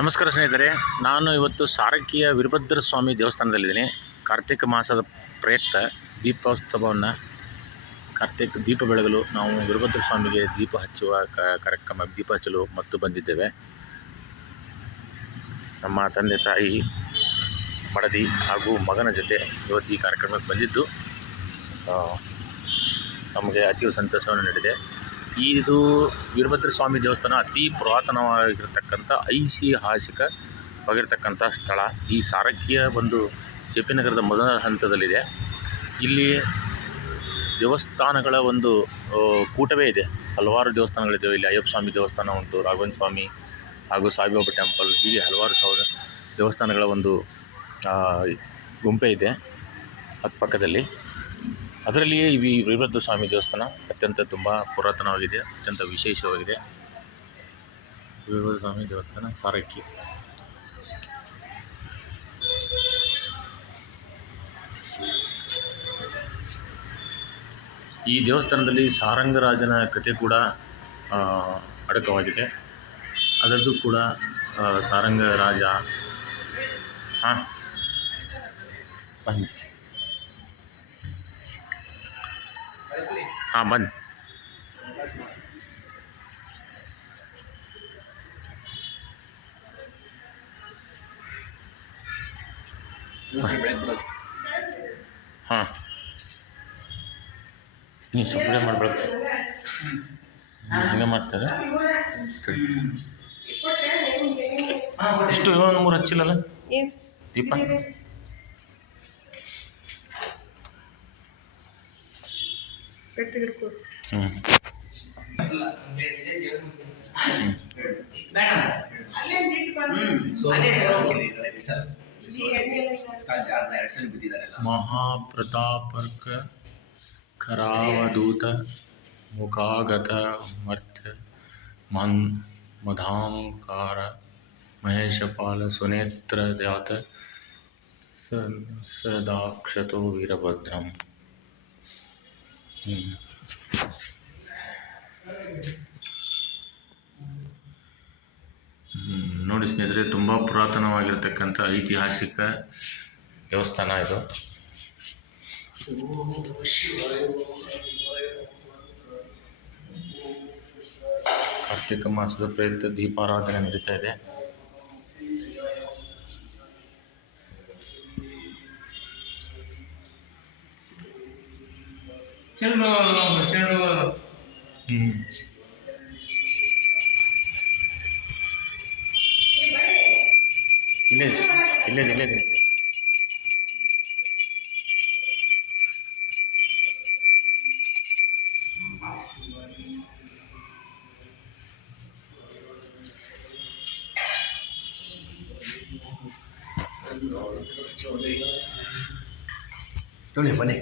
ನಮಸ್ಕಾರ ಸ್ನೇಹಿತರೆ, ನಾನು ಇವತ್ತು ಸಾರಕ್ಕಿಯ ವೀರಭದ್ರ ಸ್ವಾಮಿ ದೇವಸ್ಥಾನದಲ್ಲಿದ್ದೀನಿ. ಕಾರ್ತಿಕ ಮಾಸದ ಪ್ರಯುಕ್ತ ದೀಪೋತ್ಸವವನ್ನು ಕಾರ್ತಿಕ ದೀಪ ಬೆಳಗಲು ನಾವು ವೀರಭದ್ರ ಸ್ವಾಮಿಗೆ ದೀಪ ಹಚ್ಚುವ ಕಾರ್ಯಕ್ರಮ, ದೀಪ ಹಚ್ಚಲು ಮತ್ತು ಬಂದಿದ್ದೇವೆ. ನಮ್ಮ ತಂದೆ ತಾಯಿ ಮಡದಿ ಹಾಗೂ ಮಗನ ಜೊತೆ ಇವತ್ತು ಈ ಕಾರ್ಯಕ್ರಮಕ್ಕೆ ಬಂದಿದ್ದು ನಮಗೆ ಅತೀವ ಸಂತೋಷವನ್ನು ನೀಡಿದೆ. ಇದು ವೀರಭದ್ರ ಸ್ವಾಮಿ ದೇವಸ್ಥಾನ ಅತಿ ಪುರಾತನವಾಗಿರ್ತಕ್ಕಂಥ ಐತಿಹಾಸಿಕವಾಗಿರ್ತಕ್ಕಂಥ ಸ್ಥಳ. ಈ ಸಾರಕ್ಕಿಯ ಒಂದು ಜೆ ಪಿ ನಗರದ ಮೊದಲ ಹಂತದಲ್ಲಿದೆ. ಇಲ್ಲಿ ದೇವಸ್ಥಾನಗಳ ಒಂದು ಕೂಟವೇ ಇದೆ. ಹಲವಾರು ದೇವಸ್ಥಾನಗಳಿದ್ದಾವೆ. ಇಲ್ಲಿ ಅಯ್ಯಪ್ಪ ಸ್ವಾಮಿ ದೇವಸ್ಥಾನ ಉಂಟು, ರಾಘವೇಂದ್ರ ಸ್ವಾಮಿ ಹಾಗೂ ಸಾಯಿಬಾಬಾ ಟೆಂಪಲ್, ಹೀಗೆ ಹಲವಾರು ಸಾವಿರ ದೇವಸ್ಥಾನಗಳ ಒಂದು ಗುಂಪೆ ಇದೆ ಅಕ್ಕ ಪಕ್ಕದಲ್ಲಿ ಅದರಲ್ಲಿಯೇ ಈ ವೀರಭದ್ರ ಸ್ವಾಮಿ ದೇವಸ್ಥಾನ ಅತ್ಯಂತ ತುಂಬ ಪುರಾತನವಾಗಿದೆ, ಅತ್ಯಂತ ವಿಶೇಷವಾಗಿದೆ. ವೀರಭದ್ರ ಸ್ವಾಮಿ ದೇವಸ್ಥಾನ ಸಾರಕ್ಕಿ. ಈ ದೇವಸ್ಥಾನದಲ್ಲಿ ಸಾರಂಗರಾಜನ ಕಥೆ ಕೂಡ ಅಡಕವಾಗಿದೆ. ಅದರದ್ದು ಕೂಡ ಸಾರಂಗರಾಜ ಸಾರಂಗ ರಾಜ ಹಾಂ ಬನ್ನಿ ಹಾಂ ಬನ್ನಿ ಹಾಂ. ನೀವು ಸಪ್ಲೈ ಮಾಡಬೇಕು. ಹಂಗೆ ಮಾಡ್ತಾರೆ? ಎಷ್ಟು ಒಂದು ಮೂರು ಹಚ್ಚಿಲ್ಲಲ್ಲ? ದೀಪ? ಸಲ ಬಿದ್ದಿದ್ದಾರೆಲ್ಲ ಮಹಾಪ್ರತಾಪರ್ಕ ಖರಾವಧೂತ ಮುಖಾಗತ ಮರ್ತ್ಯ ಮನ್ ಮಧಾಂಕಾರ ಮಹೇಶಪಾಲ ಸುನೇತ್ರ ಜಾತ ಸ ಸದಾಕ್ಷತೋ ವೀರಭದ್ರಂ ಹ್ಮ್. ಹ್ಮ್. ನೋಡಿ ಸ್ನೇಹಿತರೆ ತುಂಬ ಪುರಾತನವಾಗಿರ್ತಕ್ಕಂಥ ಐತಿಹಾಸಿಕ ದೇವಸ್ಥಾನ ಇದು. ಕಾರ್ತಿಕ ಮಾಸದ ಪ್ರಯುಕ್ತ ದೀಪಾರಾಧನೆ ನಡೀತಾ ಇದೆ. ಚೆಂಡು ಚೆಂಡು ಹ್ಮ್. ಇಲ್ಲೇ ಇದೆ, ಇಲ್ಲೇ ಇದೆ, ಇಲ್ಲೇ ಇದೆ. ತೊಳಿ ಬನ್ನಿ